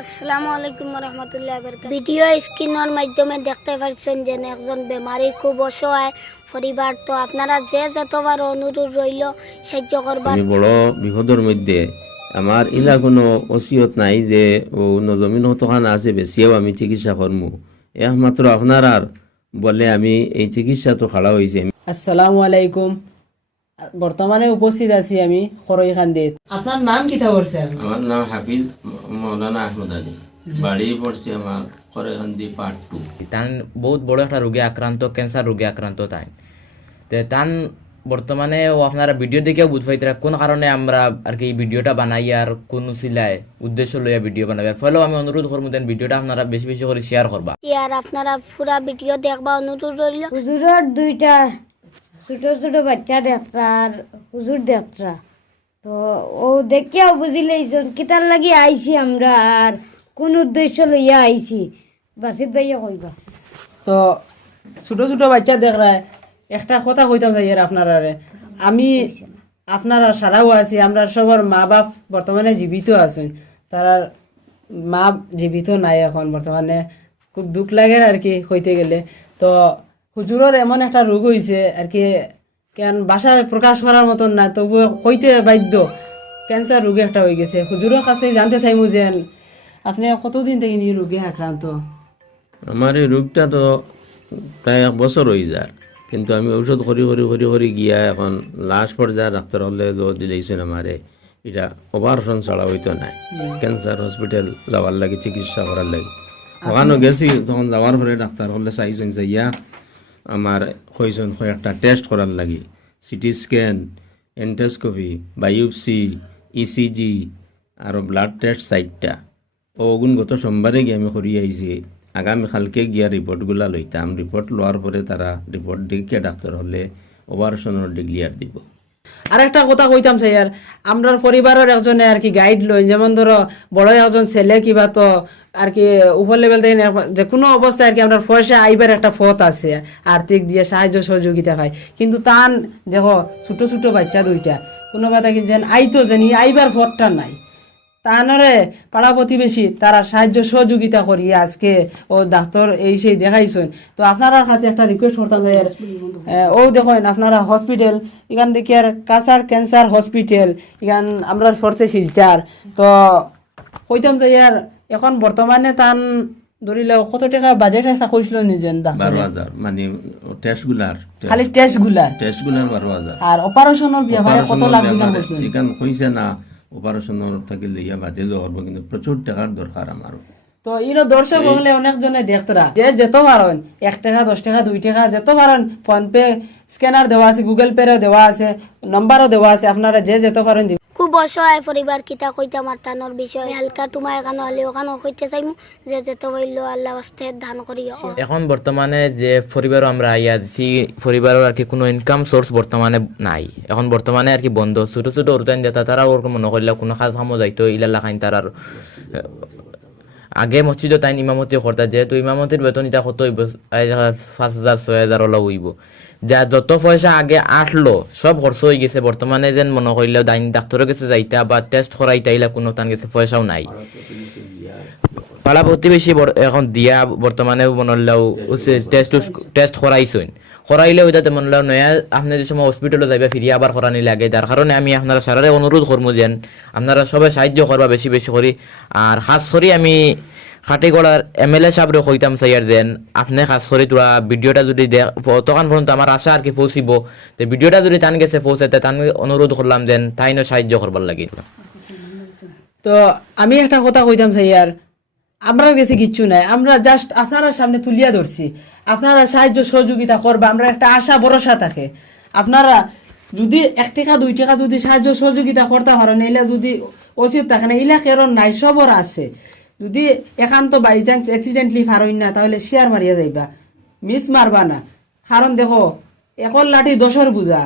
আসসালামু আলাইকুম রহমতুল্লাহ ভিডিও স্ক্রিনের মাধ্যমে দেখতে পাচ্ছেন যে একজন বেমারি খুব অসহায় পরিবার। তো আপনারা যে যতবার অনুরোধ রইল সাহায্য করবার। আমি বড় বিপদের মধ্যে আমার ইলা কোনো ওসিয়ত নাই যে ও নজমিন হতখান আছে বেশিও আমি চিকিৎসা করমু। একমাত্র আপনার আর বলে আমি এই চিকিৎসা তো খাড়া হয়েছে আসসালামু আলাইকুম। বর্তমানে উপস্থিত আছি আমি খরই খান্দিত আপনার নাম কিতা করছেন আমার নাম হাফিজ মৌলানা আহমদ আলী। বাড়ি পড়ছে আমার করেখান্দি পার্ট টু তান বহুত বড় একটা রোগে আক্রান্ত ক্যান্সার রোগে আক্রান্ত তাই। তে তান বর্তমানে ও আপনারা ভিডিও পাইতরা কোন কারণে আমরা আর কি ভিডিওটা বানাই আর কোন উচিলায় উদ্দেশ্য লইয়া ভিডিও বানাবে। ফলেও আমি অনুরোধ করব দেন ভিডিওটা আপনারা বেশি বেশি করে শেয়ার করবা। আর আপনারা পুরা ভিডিও দেখবা অনুরোধ রইল। হুজুরের দুইটা ছোট ছোট বাচ্চা দেখতা আর হুজুর দেখতা তো ও দেখিয়াও বুঝিলে কিতার লাগি আইছি আমরা আর কোন উদ্দেশ্য লইয়া আইছি? বাসিত ভাইয়া কইবা। তো ছোট ছোট বাচ্চা দেখরা একটা কথা কইতাম চাই আপনারা আমি আপনারা সারাও আছি, আমরা সবার মা বাপ বর্তমানে জীবিত আছেন। তারা মা জীবিত নাই এখন বর্তমানে। খুব দুঃখ লাগে আর কি, কইতে গেলে। তো হুজুরের এমন একটা রোগ হয়েছে আর কি কেন বাসায় প্রকাশ করার মতন না তবুও কইতে বাধ্য। ক্যান্সার রোগে একটা হয়ে গেছে। হুজুরের কাছ থেকে জানতে চাইমু যে আপনি কতদিন থেকে নিয়ে রোগে আক্রান্ত? আমার এই রোগটা তো প্রায় এক বছর হয়ে যায়। কিন্তু আমি ঔষধ করি করি করি করি গিয়া এখন লাস্ট পর্যায়ে ডাক্তার হলে দিলেইছেন আমারে এটা অপারেশন ছাড়া হইতো নাই। ক্যান্সার হসপিটাল যাওয়ার লাগে চিকিৎসা করার লাগে। ওখানে গেছি তখন যাওয়ার পরে ডাক্তার হলে চাইছেন যে ইয়া আমার কইছেন কয়েকটা টেস্ট করার লাগে CT scan endoscopy biopsy ECG আর ব্লাড টেস্ট সাইটটা ও ওগুন গত সোমবারে গিয়ে আমি করি আইছি আগামী কালকে গিয়া রিপোর্টগুলা লইতাম রিপোর্ট লওয়ার পরে তারা রিপোর্ট দেখে ডাক্তার হলে অপারেশনের ডিগ্লিয়ার দিব। আরেকটা কথা কইতাম চাই আর, আমরার পরিবারের একজনে আর কি গাইড লই, যেমন ধরো বড় একজন ছেলে কিবা তো আর কি উপর লেভেল থেকে যে কোনো অবস্থায় আর কি আমরা পয়সা আইবার একটা পথ আছে, আর্থিক দিয়ে সাহায্য সহযোগিতা পাই কিন্তু তান দেখো, ছোট ছোট বাচ্চা দুইটা, কোনো কথা যেন আইতো যেন আইবার পথটা নাই। তানরে পাড়া প্রতিবেশী তারা সাহায্য সহযোগিতা করি আজকে। ও ডাক্তার এই সেই দেখাইছেন। তো আপনারা কাছে একটা রিকোয়েস্ট করতাম যে আহ, ও দেখেন আপনারা হসপিটাল এখান থেকে আর কাসার ক্যান্সার হসপিটাল এখান আমরা ফরতে শিলচার। তো কইতাম যে ইয়ার এখন বর্তমানে তান ধরিলে কত টাকা বাজেট একটা কইছিল নিজেন ডাক্তার? বারো হাজার মানে টেস্টগুলার খালি টেস্টগুলার টেস্টগুলার বারো হাজার। আর অপারেশনের ব্যাপারে কত দিলাম এখান কইছে না অপারেশনের থাকিলে লইয়া বাদে যাওয়ার কিন্তু প্রচুর টাকার দরকার আমার তো ইনো দর্শক হলে অনেকজনে দেখতরা যে যেত পারেন এক টাকা দশ টাকা দুই টাকা যেত পারেন ফোনপে স্ক্যানার দেওয়া আছে গুগল পেরও দেওয়া আছে নম্বরও দেওয়া আছে আপনারা যে যেত পারেন অসহায় পরিবার কিতা কইতাম আর টানোর বিষয় হালকা তোমার এখানে হলে ওখানে কইতে চাইমু যে যেতে হইল আল্লাহ বাস্তে ধান করি এখন বর্তমানে যে পরিবারও আমরা আইয়া আছি পরিবারের আর কি কোনো ইনকাম সোর্স বর্তমানে নাই। এখন বর্তমানে আর কি বন্ধ। ছোট ছোট অরুতান দেতা তারা ওরকম মনে করলে কোনো কাজ কামো যাইতো ইলাল্লা খাইন তার আগে মসজিদও তাই ইমামতি করতা যেহেতু ইমামতির বেতন এটা কত হইব? পাঁচ হাজার ছয় হাজার ওলা হইব। যা, যত পয়সা আগে আসলো সব খরচ হয়ে গেছে। বর্তমানে যেন মনে করলে ডাইন ডাক্তারের কাছে যাইতা বা টেস্ট করাইতা ইলা কোনো তান গেছে পয়সাও নাই। পাড়া প্রতিবেশী এখন দিয়া বর্তমানে মনে হলেও টেস্ট টেস্ট করাইছেন করাইলে মনে হলেও নয়া, আপনি যে সময় হসপিটালে যাইবা ফিরিয়ে আবার করানি লাগে যার কারণে আমি আপনারা সারারে অনুরোধ করব যেন, আপনারা সবাই সাহায্য করবা বেশি বেশি করি আর খাস করি আমি খাটিগড়ার এম এল এ সাহেবরে কইতাম চাইয়ার যেন, আপনি খাস করে তোরা ভিডিওটা যদি দেখ তখন পর্যন্ত আমার আশা আর কি পৌঁছিব, তো ভিডিওটা যদি টান গেছে পৌঁছাতে তান অনুরোধ করলাম যেন তাইনও সাহায্য করবার লাগে। তো আমি একটা কথা কইতাম চাই আর আমরা কাছে কিচ্ছু নাই, আমরা জাস্ট আপনারা সামনে তুলিয়া ধরছি। আপনারা সাহায্য সহযোগিতা করবা, আমরা একটা আশা, ভরসা থাকে। আপনারা যদি এক টাকা, দুই টাকা যদি সাহায্য সহযোগিতা করতে পারেন এলে যদি উচিত থাকে না এলা কেরণ নাই, সবর আছে। যদি একান্ত বাই চান্স অ্যাক্সিডেন্টলি ফারইন না, তাহলে শেয়ার মারিয়া যাইবা। মিস মারবা না। কারণ দেখো, একর লাঠি দশর বুঝা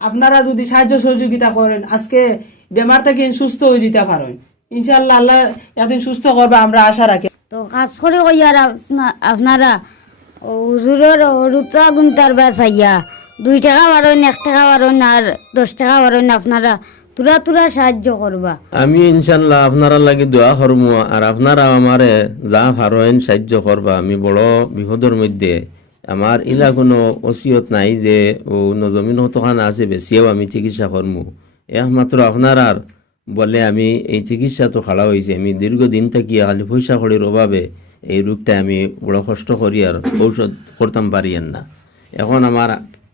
আপনারা যদি সাহায্য সহযোগিতা করেন, আজকে বেমার থেকে সুস্থ হয়ে যেতে পারেন। ইনশাল্লাহ আল্লাহ একদিন সুস্থ করবে, আমরা আশা রাখি। তো কাজ করে আপনারা হুজুরের রুতা গুন্তার বেচাইয়া দুই টাকা বারোন এক টাকা বারোন আর দশ টাকা বারোন আপনারা তোরা তোরা সাহায্য করবা। আমি ইনশাল্লাহ আপনারা লাগে দোয়া করব আর আপনারা আমারে যা ভারেন সাহায্য করবা, আমি বড় বিপদের মধ্যে। আমার ইলা কোনো ওসিয়ত নাই যে ও নজমিন হতখান আছে, বেশিও আমি চিকিৎসা করমু। একমাত্র আপনার বলে আমি এই চিকিৎসা তো খাড়া হয়েছে আমি দীর্ঘদিন থেকে খালি পয়সা করির অভাবে এই রোগটা আমি বড় কষ্ট করি আর ঔষধ করতাম পারি আর না। এখন আমার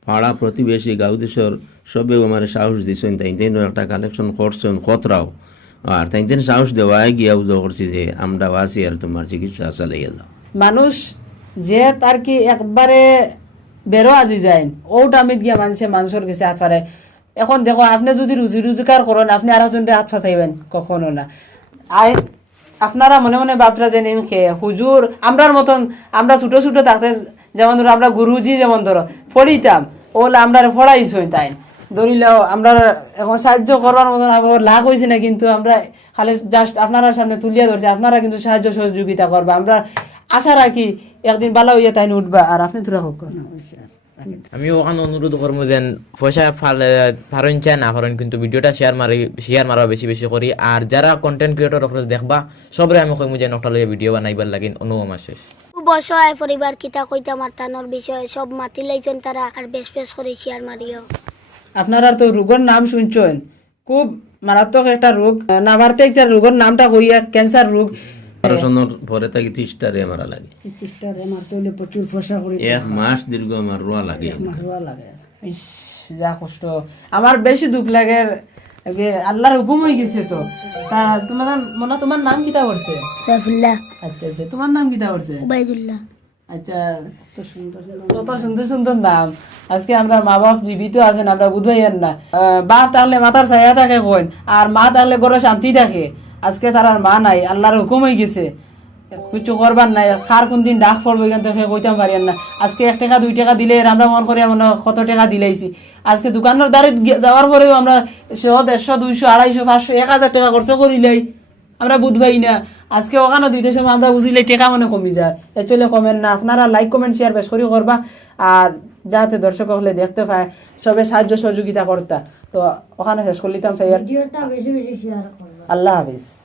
পাড়া প্রতিবেশী গাউদেশর সবেও আমার সাহস দিছেন, তাই তেন একটা কালেকশন করছেন খতরাও আর তাই তেন সাহস দেওয়াই গিয়া উজো করছি যে আমরা আছি আর তোমার চিকিৎসা চালাইয়া যাও। মানুষ যে তার কি একবারে বেরো আজি যায় ওটা আমি গিয়া মানুষে মানুষের কাছে হাত পারে এখন দেখো, আপনি যদি রুজি রোজগার করেন, আপনি আর একজনকে হাত ফাটাইবেন, কখনো না। আই আপনারা মনে মনে যে নিন খে হুজুর, আমরার মতন, আমরা ছোট ছোট থাকতে, যেমন ধরো আমরা গুরুজি, যেমন ধরো, পড়িতাম, ওলা আমরা পড়াইছই তাই। ধরিলেও আমরা এখন সাহায্য করবার মতন লাভ হয়েছে না কিন্তু আমরা খালি জাস্ট আপনারা সামনে তুলিয়া ধরছি, আপনারা কিন্তু সাহায্য সহযোগিতা করবা। আমরা আশা রাখি, একদিন ভালো হইয়া তাই উঠবা। আর আপনি তোরা হোক আমি ওখানে অনুরোধ করব যেন পয়সা ফারেন চাই না ফারেন কিন্তু ভিডিওটা শেয়ার মারি শেয়ার মারা বেশি বেশি করি। আর যারা কন্টেন্ট ক্রিয়েটর ওখানে দেখবা সবরে আমি কইমু যে নকটা লইয়া ভিডিও বানাইবার লাগে অনুপমা শেষ খুব অসহায় পরিবার কিতা কইতা মাতানোর বিষয় সব মাতি লাইছেন তারা আর বেশ বেশ করে শেয়ার মারিও। আপনারা তো রোগের নাম শুনছেন খুব মারাত্মক একটা রোগ। নাভারতে একটা রোগের নামটা হইয়া ক্যান্সার রোগ। অপারেশনের পরে থাকি ত্রিশটারে মারা লাগে। এক মাস দীর্ঘ আমার রোয়া লাগে ইস, যা কষ্ট। আমার বেশি দুঃখ লাগে আল্লাহর হুকুম হয়ে গেছে তো। তা তোমার মনে তোমার নাম কিতা করছে সাইফুল্লাহ। আচ্ছা আচ্ছা। তোমার নাম কিতা করছে উবাইদুল্লাহ। আচ্ছা কত সুন্দর সুন্দর নাম। আজকে আমরা মা বাপ জীবিত আছেন আমরা না। আহ, বাপ তাহলে মাথার ছায়া থাকে কোন আর মা তাহলে ঘরে শান্তি থাকে। আজকে তার আর মা নাই, আল্লাহর হুকুম হয়ে গেছে। কিছু করবার নাই, কার কোন দিন ডাক পড়ব এখান থেকে কইতাম পারি না। আজকে এক টাকা, দুই টাকা দিলে আমরা মন করি হয় কত টাকা দিলাইছি। আজকে দোকানের দ্বারে যাওয়ার পরেও আমরা শো দেড়শো, দুইশো, আড়াইশো, পাঁচশো, এক হাজার টাকা খরচ করিলাই। আমরা বুঝবাই না। আজকে ওখানে দিতে সময় আমরা বুঝিলে টেকা মনে কমি যায়। এচলে কমেন না, আপনারা লাইক কমেন্ট শেয়ার বেশ করে করবা। আর যাতে দর্শক হলে দেখতে পায়, সবে সাহায্য সহযোগিতা করতা। তো ওখানে শেষ করলিতাম স্যার আল্লাহ হাফিজ।